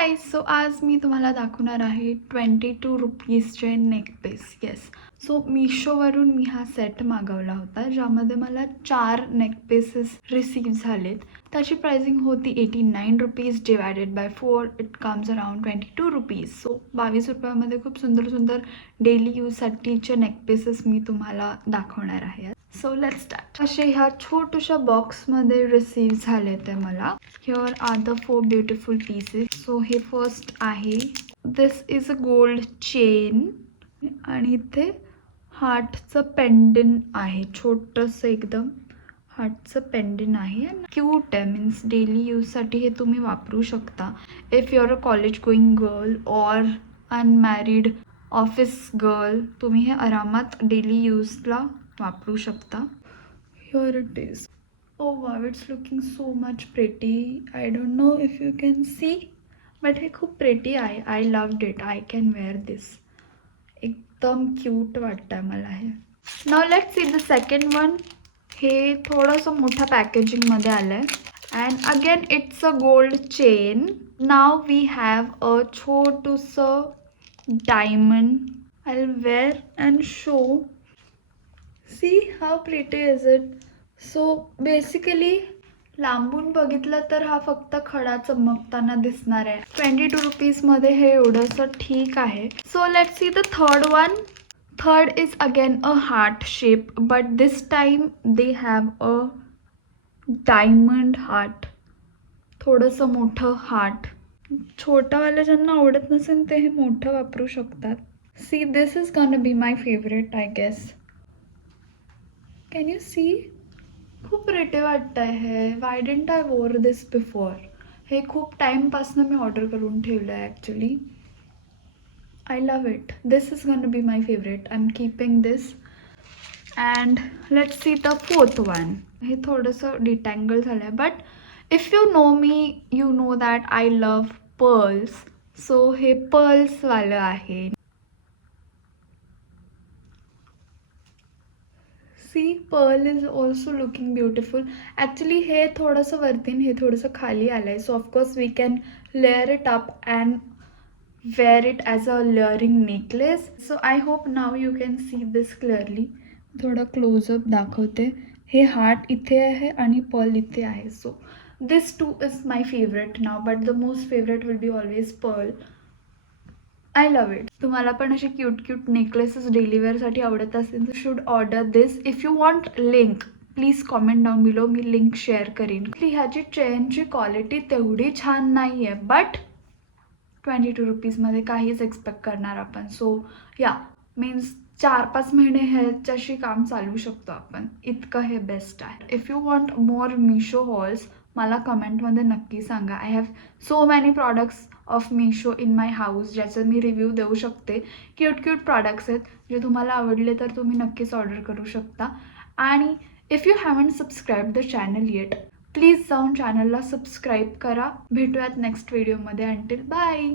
हाय. So आज मी तुम्हाला दाखवणार आहे 22 रुपीजचे नेकपीस. येस, सो मिशोवरून मी हा सेट मागवला होता ज्यामध्ये मला 4 नेकपीसेस रिसीव झालेत. त्याची प्राइसिंग होती 89 rupees divided by 4. It comes around 22 rupees. So 22 रुपयामध्ये खूप सुंदर सुंदर डेली यूजसाठीचे नेकपीसेस मी तुम्हाला दाखवणार आहे. So let's start. असे ह्या छोट्याशा बॉक्समध्ये रिसीव झाले ते मला. Here are the 4 beautiful pieces. So हे फर्स्ट आहे, this is a gold chain आणि इथे हार्टचं पेंडंट आहे, छोटंसं एकदम हार्टचं पेंडंट आहे. क्यूट आहे, मीन्स डेली यूजसाठी हे तुम्ही वापरू शकता. If you are a college going girl or unmarried office girl, तुम्ही हे आरामात डेली यूजला वापरू शकता. Here it is. Oh wow, it's looking so much pretty. I don't know if you can see, but हे खूप pretty आहे. I loved it. I can wear this. एकदम क्यूट वाटतं मला हे. Now let's see the second one. हे थोडंसं मोठ्या पॅकेजिंगमध्ये आलं आहे. And again it's a gold chain. Now we have a छोटूसं diamond. I'll wear and show. See how pretty is it? So basically लांबून बघितलं तर हा फक्त खडा चमकताना दिसणार आहे. 22 रुपीजमध्ये हे एवढंसं ठीक आहे. So let's see the third one. Third is again a heart shape, but this time they have a diamond heart. थोडंसं मोठं हार्ट. छोटावाले ज्यांना आवडत नसेल ते हे मोठं वापरू शकतात. See this is gonna be my favourite I guess. Can you see? खूप प्रिटी वाटतं आहे हे. वाय डिडंट आय वोर दिस बिफोर. हे खूप टाईमपासून मी ऑर्डर करून ठेवलं आहे actually. I love it. This is gonna be my favourite. I am keeping this. And let's see the fourth one. हे थोडंसं डिटँगल झालं आहे, but if you know me, you know that I love pearls. So हे पर्ल्सवालं आहे. See, pearl is also looking beautiful. Actually हे थोडंसं वरती हे थोडंसं खाली आलं आहे. So of course we can layer it up and wear it as a layering necklace. So I hope now you can see this clearly. थोडं क्लोजअप दाखवते. हे हार्ट इथे आहे आणि पर्ल इथे आहे. So this two is my favourite now, but the most favourite will be always pearl. I love it. तुम्हाला पण असे क्यूट क्यूट नेकलेसेस डेली वेअरसाठी आवडत असेल तर should order this. If you want link please comment down below, मी link share करीन. ह्याची चेनची क्वालिटी तेवढी छान नाही आहे, बट 22 रुपीजमध्ये काहीच एक्सपेक्ट करणार आपण. सो या मीन्स 4-5 महिने ह्याच्याशी काम चालू शकतो आपण, इतकं हे बेस्ट आहे. If you want more Meesho halls मला कमेंटमध्ये नक्की सांगा. I have so many products of Meesho in my house ज्याचं मी रिव्ह्यू देऊ शकते. क्यूट क्यूट प्रॉडक्ट्स आहेत, जे तुम्हाला आवडले तर तुम्ही नक्कीच ऑर्डर करू शकता. आणि if you haven't subscribe the channel yet, please जाऊन चॅनलला सबस्क्राईब करा. भेटूयात नेक्स्ट व्हिडिओमध्ये. Until bye.